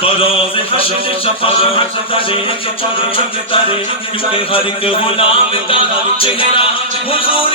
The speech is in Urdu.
بروز حشر شفاعت کرے کیونکہ ہر ایک غلام کا چہرہ حضور